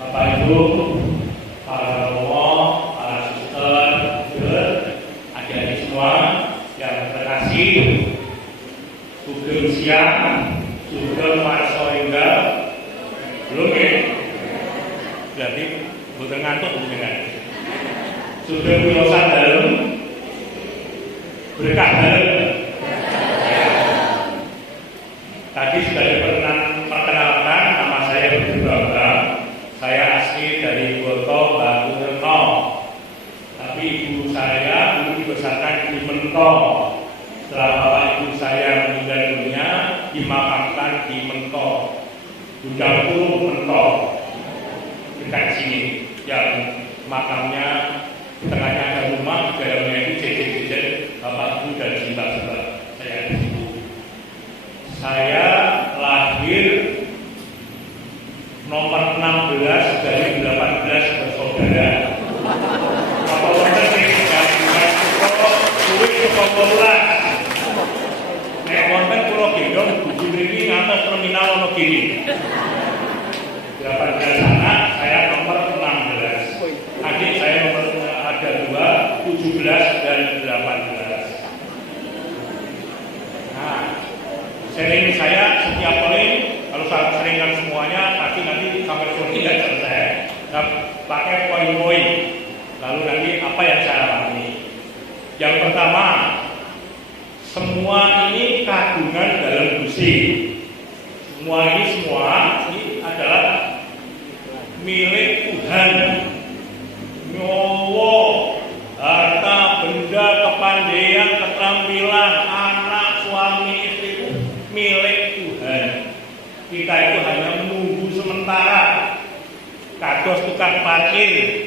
Bapak Ibu, para romo, para suster, adik-adik semua yang terkasih, sugeng siang, sugeng warso enggal, belum ya? Berarti bukan ngantuk dengan sugeng wilosan dalem, berkah dalem. Tadi sudah diperkenalkan, nama saya Budi Bambang. Saya asli dari Boto Batu Reno, tapi ibu saya dulu dibesarkan di Mentong. Setelah bapak ibu saya meninggal dunia, dimakamkan di Mentong, Gudang Purung Mentong, dekat sini. Yang makamnya di tengahnya ada rumah, di dalamnya itu jejer-jejer bapak ibu dan jimbab-jimbab. Saya di situ. Saya lahir nomor 16 dari 18 bersaudara. Apa wonten sing gabungan kuwi kepolongan. Nek wonten kula gendong buku mriki ngantos terminal ono kiri. 18 anak, saya nomor 16. Adik saya nomor ada 2, 17 dan 18. Nah, sering saya setiap kali kalau saya seringkan semuanya, pasti nanti sampai sore tidak selesai. Nah, pakai poin-poin. Lalu nanti apa yang saya alami? Yang pertama, semua ini kagungan dalam Gusti. Semua ini adalah milik Tuhan. Nyawa, harta, benda, kepandaian, keterampilan, anak, suami, istri itu milik Tuhan. Kita itu hanya menunggu sementara. Kados tukang parkir.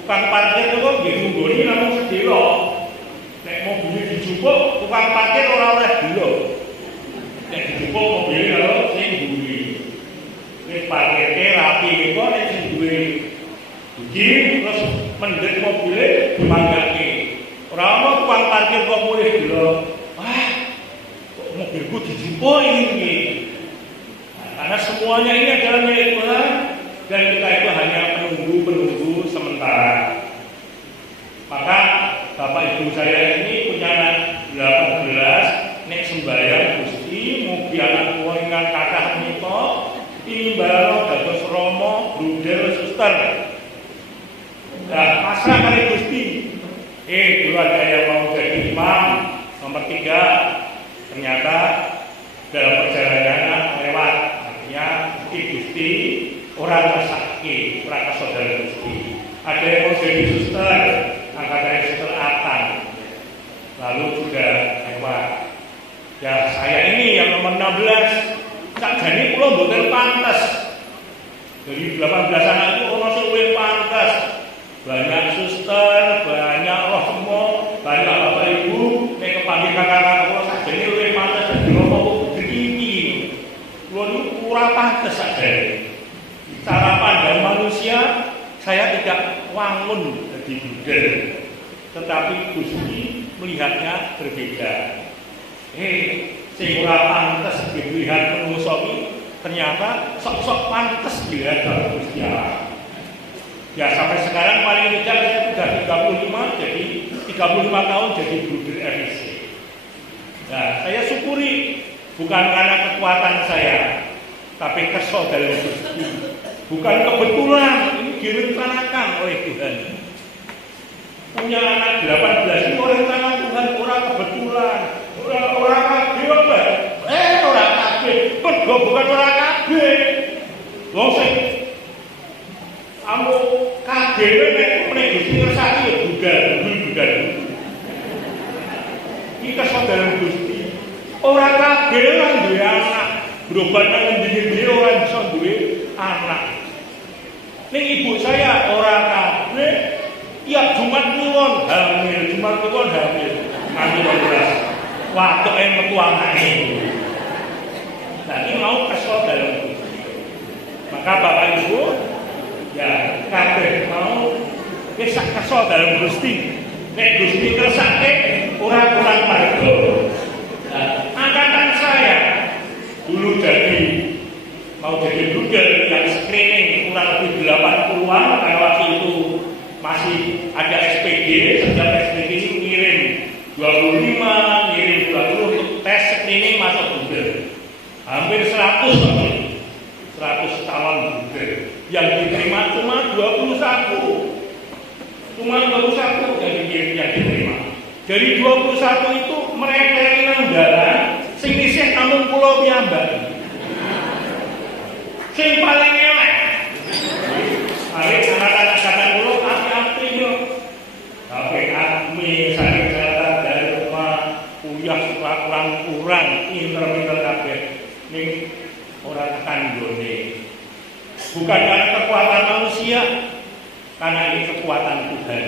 Tukang parkir itu kok nggih nunggoni namung sedelo. Nek mobil dijupuk, tukang parkir ora oleh delo. Nek dijupuk mobil karo sing duwe. Nek parkirke rapi kok nek sing duwe iki terus mendhet mobile dimanggake. Ora ono tukang parkir kok mulih delo. Wah, kok mobilku dijupuk ini. Karena semuanya ini adalah milik Tuhan dan kita itu hanya penunggu sementara. Maka bapak ibu saya ini punya anak 18, nek sembahyang Gusti, mugi anak kula ingkang kathah menika timbal dados rama, brudel, suster. Nah, pasrah kali Gusti. Dulu ada yang mau jadi imam nomor 3, ternyata dalam perjalanan lewat. Ya, Gusti orang tersakit, orang saudara Gusti. Ada yang mau jadi suster, angkatan suster Atan. Lalu sudah lewat. Ya, saya ini yang nomor 16. Tak jadi pulau boten pantas. Dari 18 anak itu ono sing luwih pantas. Banyak suster, banyak roh semua, banyak bapak ibu, nek kepanggih kakak-kakak kula sakjane luwih pantas dadi romo begini. Kurang pantas saja. Cara pandang manusia, saya tidak wangun jadi budel, tetapi Gusti melihatnya berbeda. Sing ora pantas dilihat manusia ini ternyata sok-sok pantas dilihat oleh Gusti Allah. Ya sampai sekarang paling tidak saya sudah 35 jadi 35 tahun jadi budel RIC. Nah, saya syukuri bukan karena kekuatan saya, tapi kesadaran Gusti. Bukan kebetulan, ini direncanakan oleh Tuhan. Punya anak 18 ini rencana Tuhan, orang kebetulan. Orang kabeh apa? Orang kabeh. Mergo bukan orang kabeh. Wong sing amu kabeh nek Gusti ngersaki ya budal. Iki kesadaran Gusti. Orang kabeh lan duwe anak. Berobat nang ndi-ndi ora bisa duwe anak. Ning ibu saya orang kabeh tiap Jumat kliwon hamil. Nganti 12. Watoke metu anake. Nah, ini mau kesel dalam Gusti. Maka Bapak Ibu ya kabeh mau wis kesel dalam Gusti. Nek Gusti kersake ora kurang marga. Nah, angkatan saya dulu mau jadi budel yang screening kurang lebih 8 masih ada SPG, sejak SPG itu ngirim 25, ngirim 20 untuk tes screening masuk Google. Hampir 100 calon Google. Yang diterima cuma 21. Cuma 21 yang diterima. Dari 21 itu mereka yang nanggalan, sing isih namung kula piyambak. Sing paling elek. Mari anak-anak kata kula ati-ati yo. Tapi admi saking catatan dari rumah uyah kurang-kurang pinter-pinter kabeh ning ora tekan nggone. Bukan karena kekuatan manusia, karena ini kekuatan Tuhan.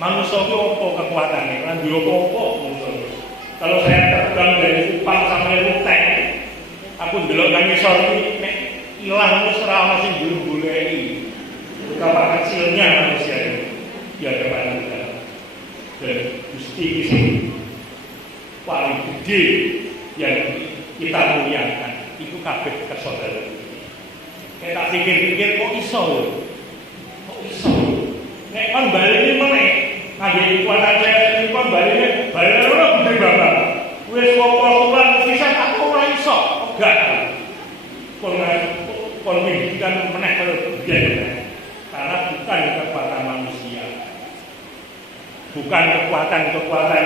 Manusia itu apa kekuatannya? Kan dia apa manusia. Kalau saya terbang dari Kupang sampai Ruteng, aku ndelok nang ngisor iki nek ilang wis ora ono sing golek-goleki. Betapa kecilnya manusia itu di hadapan Tuhan. Dan Gusti ini paling gede yang kita muliakan itu kabeh kesaudara. Kayak tak pikir-pikir kok iso lho. Kok iso? Nek kon baleni meneh, ngangge kekuatan saya kon baleni ora gede banget. Wis pokok-pokokan pisan aku ora iso. Enggak. Kon mikirkan meneh kalau biyen. Karena bukan kekuatan manusia. Bukan kekuatan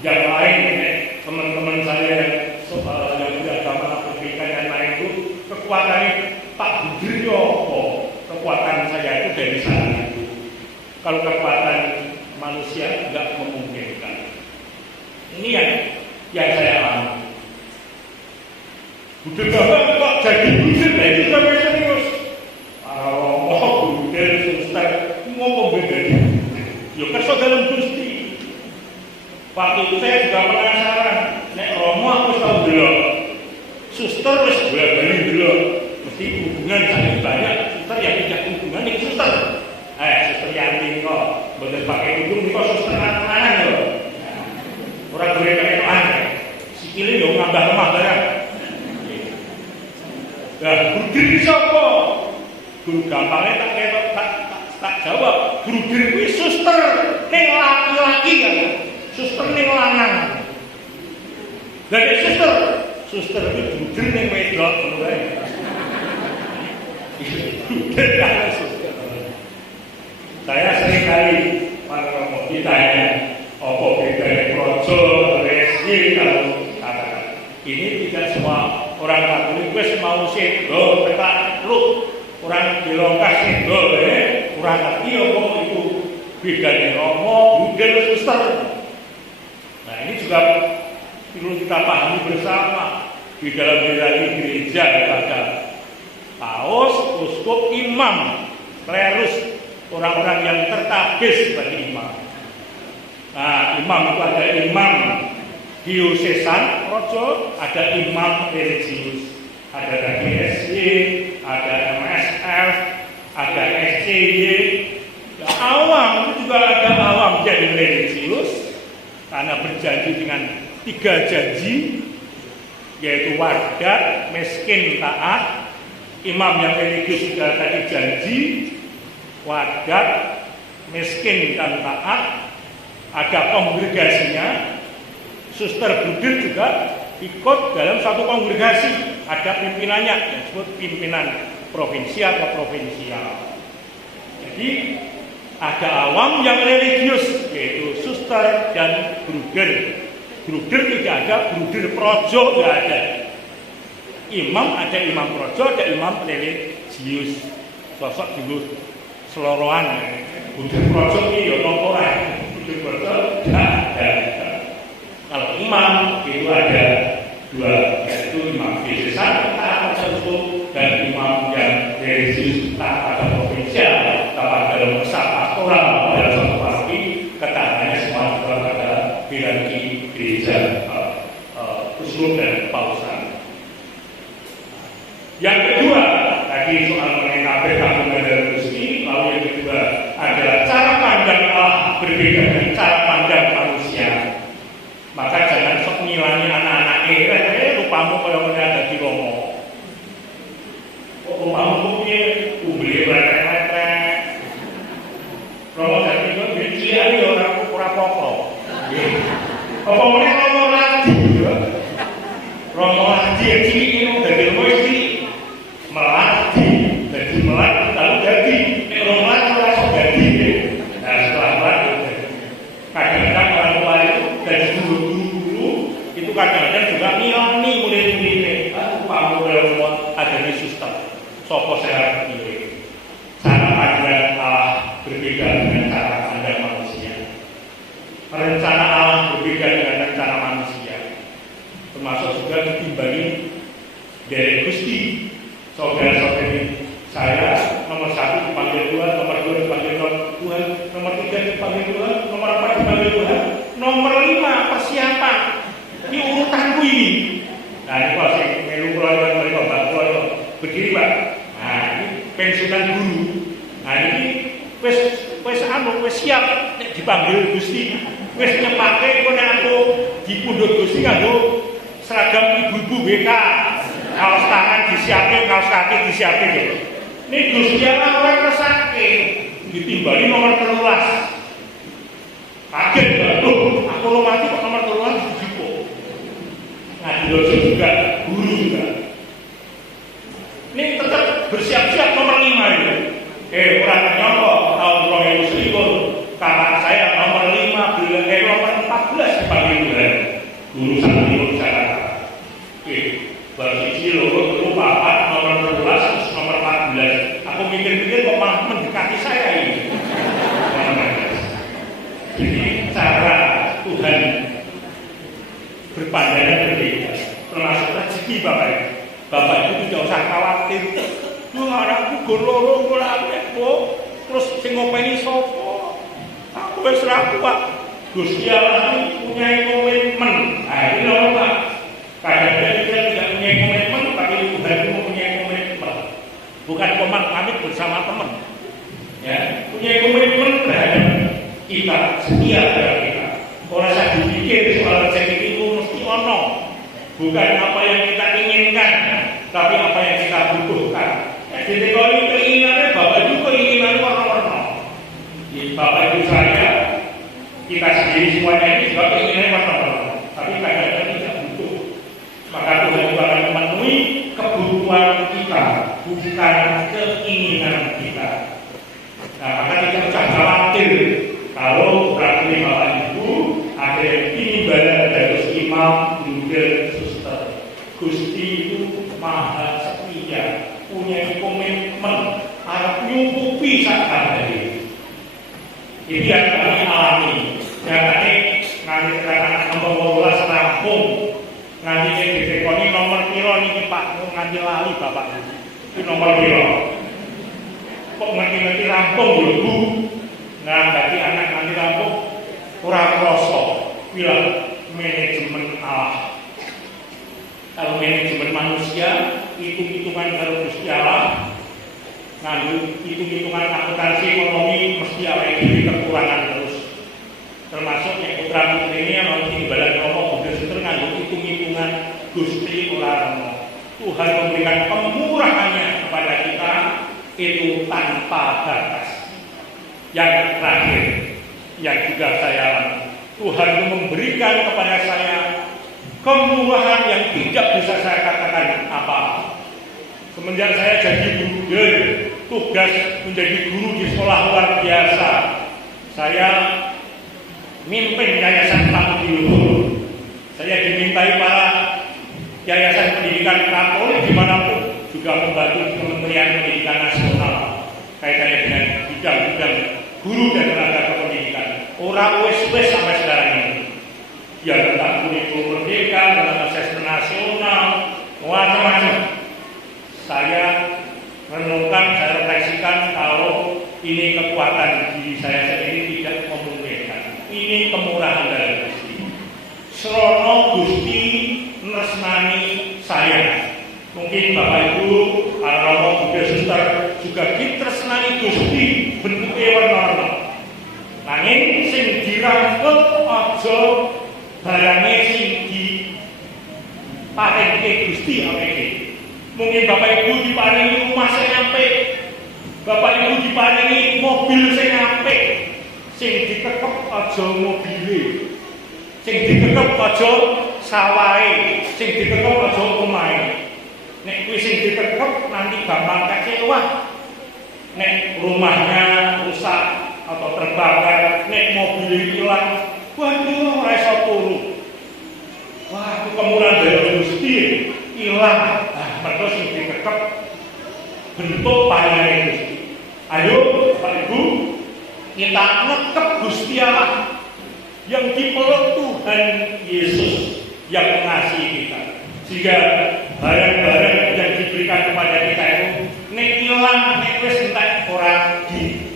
yang lain. Teman-teman saya yang beragama Afrika yang lain itu kekuatannya tak berdiri apa kekuatan saya itu dari sana itu. Kalau kekuatan manusia tidak memungkinkan. Ini yang saya alami. Budel bapak kok jadi budel itu sampai serius. Mau budel suster mau bedanya. Yo kerso dalam Gusti. Waktu itu saya juga penasaran. Nek Romo aku tahu dulu. Suster wis bolak-balik dulu. Mesti hubungan sangat banyak suster yang tidak hubungan dengan suster. Suster Yanti kok bener pakai hidung kok suster lanang lho. Ora boleh kaya aneh. Sikile yo ngambah lemah barang. Lah, guru sapa? Guru gampangnya tak jawab. Guru kuwi suster ning laki-laki kan. Suster ning lanang. Lah suster itu guru ning wedok ngono wae. Saya sering kali mau ditanya apa bedanya projo, resi kalau katakan ini tidak semua orang Katolik wis mau sedo tekan lu orang dilongkas sedo kurang ngerti apa itu bedanya Romo, Budel, suster. Nah ini juga perlu kita pahami bersama di dalam gereja ada paus, uskup, imam, klerus, orang-orang yang tertabis sebagai imam. Nah, imam itu ada imam diosesan, rojo, ada imam religius, ada KGSY, ada MSF, ada SCY. Ya, awam itu juga ada awam jadi religius karena berjanji dengan 3 janji, yaitu wadat, miskin, taat. Imam yang religius sudah tadi janji, wadat, miskin dan taat. Ada kongregasinya. Suster Budel juga ikut dalam satu kongregasi. Ada pimpinannya yang disebut pimpinan provinsi atau provinsial. Jadi ada awam yang religius, yaitu suster dan bruder. Bruder tidak ada, bruder projo tidak ada. Imam ada imam projo, ada imam religius. Sosok dulu seloroan. Bruder projo ini ya noporan. Bruder projo tidak ada. Kalau imam itu ada 2, yaitu imam desa taat pada hukum dan imam yang religius taat pada provinsial, taat dalam masa pastoral dalam satu pasti ketahatannya semua juga pada hierarki gereja uskup dan pausan. Yang kedua, tadi soal mengenai kabeh kagungan dari Gusti, lalu yang kedua adalah cara pandang Allah berbeda dengan cara pandang manusia. Maka jangan sok ngilangi anak-anak rupamu kalau ada di Romo. Rupamu punya beli letrek-letrek. Apa meneh Romo Ladi ya. Romo Ladi cilik itu dadi wis cilik. Melati, dadi melati lalu dadi nek Romo Ladi ora iso dadi. Nah, setelah melati kadang-kadang orang tua itu dari guru-guru itu kadang-kadang juga ngilani murid-muridnya. Kamu ada di suster. Sopo saya pilih. Cara pandang Allah berbeda dengan cara pandang manusia. Rencana Allah berbeda dengan rencana manusia. Termasuk juga ditimbangi dari Gusti. Saudara-saudari saya nomor 1 dipanggil Tuhan, nomor 2 dipanggil Tuhan, nomor 3 dipanggil Tuhan, nomor 4 dipanggil Tuhan, nomor 5 persiapan. Ini urutanku ini. Nah ini pasti melu keluarga mereka keluarga berdiri Pak. Nah ini pensiunan guru. Nah ini wes siap nek dipanggil Gusti. Wes nyepake kok nek aku dipundhut Gusti kanggo seragam ibu-ibu BK. Kaos tangan disiapin, kaos kaki disiapin gitu. Ini Gusti Allah ora kersake ditimbali nomor 13. Kaget loh, aku lo mati kok nomor 13 dijipo. Nah, dosa juga, guru juga. Ini tetap bersiap-siap nomor 5 itu. Orang nyokok tahun 2021 kakak saya nomor 15, nomor 14 dipanggil Tuhan. Guru satu guru saya. Baru siji lho, papat nomor 12, nomor 14. Aku mikir-mikir kok malah mendekati saya ini. Jadi cara Tuhan berpandangan berbeda. Termasuk rezeki Bapak. Bapak itu tidak usah khawatir. Anakku gur loro ora apa, terus sing ngopeni sapa? Aku wis ra kuat. Gusti Allah punya komitmen. Nah, ini lho Pak. Kadang-kadang kita tidak punya komitmen, tapi Tuhan itu mempunyai komitmen. Bukan pamit bersama teman. Ya, punya komitmen terhadap kita, setia terhadap kita. Kalau saya dipikir soal rezeki itu mesti ono. Bukan apa yang kita inginkan, tapi apa yang kita butuhkan. Jadi kalau ini keinginannya, Bapak itu keinginannya warna-warna. Bapak Ibu saya, kita sendiri semuanya ini juga keinginannya warna-warna. Tapi kadang-kadang tidak butuh. Maka Tuhan juga akan memenuhi kebutuhan kita, bukan keinginan kita. Nah, maka tidak usah khawatir kalau terakhir Bapak Ibu ada ibadah dari imam, juga suster. Gusti itu maha setia, punya komitmen, harus nyukupi saat hari. Ini yang kami alami. Jangan nanti anak nomor 12 rampung. Nanti saya ditekoni nomor piro nih Pak, nganti lali Bapak. Itu nomor piro. Kok ngerti-ngerti rampung lho Bu. Nah, berarti anak nganti rampung kurang krasa. Bilang manajemen Allah. Kalau manajemen manusia, hitung-hitungan kalau Gusti Allah, nganggo hitung-hitungan akuntansi ekonomi mesti awake dhewe kekurangan terus. Termasuk yang putra putri ini yang nanti ibadah Romo Buddha Sutra nganggo hitung-hitungan Gusti ora ono. Tuhan memberikan kemurahannya kepada kita itu tanpa batas. Yang terakhir, yang juga saya alami, Tuhan memberikan kepada saya kemurahan yang tidak bisa saya katakan apa. Semenjak saya jadi guru, tugas menjadi guru di sekolah luar biasa. Saya mimpin yayasan Tamu Luhur. Saya dimintai para yayasan pendidikan Katolik dimanapun juga membantu Kementerian Pendidikan Nasional kaitannya dengan bidang-bidang guru dan tenaga kependidikan. Orang wes-wes sampai sekarang ini. Ya tentang kurikulum merdeka, tentang asesmen nasional, macam-macam. Saya renungkan, saya refleksikan kalau ini kekuatan diri saya sendiri tidak memungkinkan. Ini kemurahan dari Gusti. Srono Gusti nresnani saya. Mungkin Bapak Ibu, Romo Buddha Suster juga ditresnani Gusti bentuknya warna-warna. Nanging sing dirangkul aja barangnya sing diparengke Gusti awake. Mungkin Bapak Ibu diparingi rumah sing apik. Bapak Ibu diparingi mobil sing apik. Sing ditekep aja mobile. Sing dikekep aja sawahe, sing dikekep aja omahe. Nek kuwi sing dikekep nanti gampang kecewa. Nek rumahnya rusak atau terbakar, nek mobil hilang, waduh ora iso turu. Wah, itu kemurahan dari Gusti hilang. Nah, mergo sing dikekep bentuk panjenengan Gusti. Ayo Bapak Ibu, kita ngekep Gusti Allah yang dipeluk Tuhan Yesus yang mengasihi kita. Sehingga barang-barang yang diberikan kepada kita itu nek ilang, nek wis entek ora di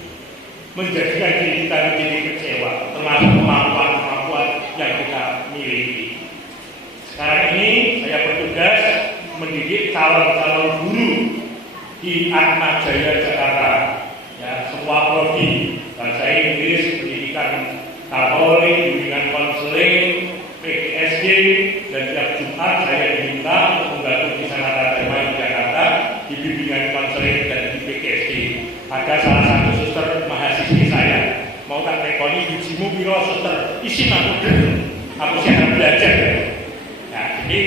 menjadikan diri kita menjadi kecewa termasuk kemampuan-kemampuan yang kita miliki. Sekarang ini saya bertugas mendidik calon-calon guru di Atmajaya Jakarta. Ya, semua prodi, bahasa Inggris, pendidikan Katolik, bimbingan konseling, PGSD, dan tiap Jumat saya diminta untuk membantu di sana Dharma di Jakarta di bimbingan konseling dan di PGSD. Ada salah satu suster mahasiswi saya mau tak rekoni bijimu piro suster, isi aku siap belajar. Nah, jadi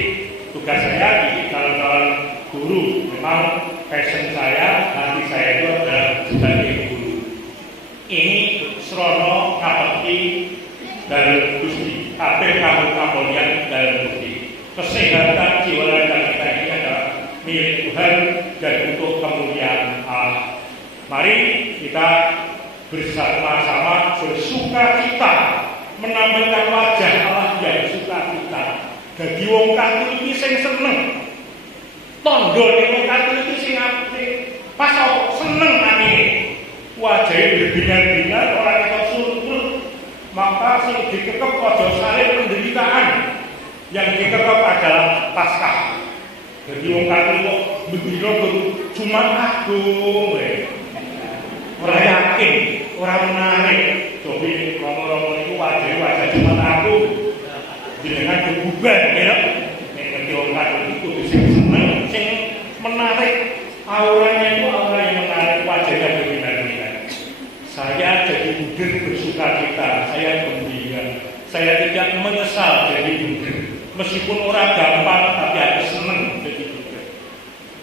tugas saya di calon-calon guru, memang passion saya, hati saya itu adalah sebagai guru. Ini srono ngapeti dalam Gusti, kabeh kamu-kamulian dalam Gusti. Kesehatan jiwa raga kita ini adalah milik Tuhan dan untuk kemuliaan Allah. Mari kita bersama-sama bersuka cita menampilkan wajah Allah yang suka cita. Jadi wong Katolik iki sing seneng. Tandane wong Katolik iki sing apik. Pas seneng ane. Wajahe berbinar-binar ora ketok surut. Maka sing dikekep aja saleh penderitaan. Yang dikekep adalah Paskah. Jadi wong Katolik kok bendina Jumat Agung wae. Ora yakin, ora menarik. Cobi romo-romo niku wajah Jumat Agung. Jenengan berbuban ya. Nek ngerti wong Katolik kudu sing seneng, sing menarik. Auranya itu aura yang menarik, wajahnya berbinar-binar. Saya jadi budir bersuka cita, saya gembira. Saya tidak menyesal jadi budir. Meskipun orang gampang, tapi aku seneng jadi budir.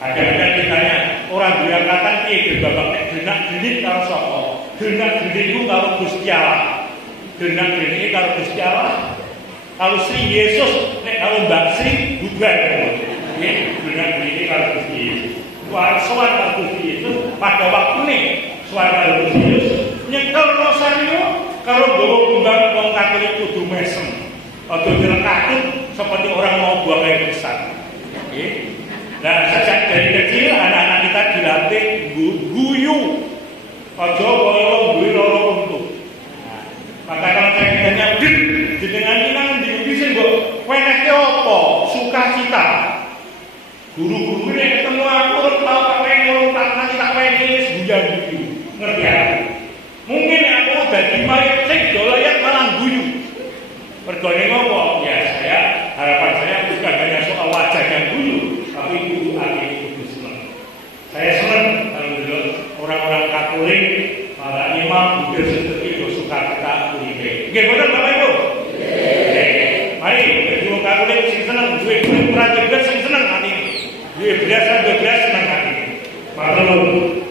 Kadang-kadang ditanya, orang berangkatan piye babak nek genak-genik karo sapa? Genak-genik itu karo Gusti Allah. Genak-genik karo Gusti Allah. Kalau Sri Yesus, nek kalau Mbak Sri bubar. Nggih, genak-genik karo Gusti Yesus. Sowan karo Gusti Yesus pada waktune sowan karo Gusti Yesus nyekel rosario karo nggawa kembang wong Katolik kudu mesem. Aja dilekatut seperti orang mau buang air besar. Nggih. Nah, sejak dari kecil anak-anak kita dilatih guyu. Aja kaya duwe loro untu. Nah, maka kalau saya ditanya, "Dit, jenengan iki nang ndi sing mbok wenehke apa? Sukacita." Guru-guru ini ketemu aku, tahu tak pengen, tak pengen, guyu. Ngerti ya? Mungkin aku udah dimarahin, sing dolayan malah guyu. Pergone ngopo? Ya saya, harapan saya bukan hanya soal wajah yang guyu, tapi guru hati kudu seneng. Saya seneng kalau dulu orang-orang Katolik, para imam, budir seperti itu suka kita uripe. Nggih bener Bapak Ibu? Mari, jadi orang Katolik sing seneng, duwe kurang juga sing seneng hati. Dia biasa senang hati. Maklum.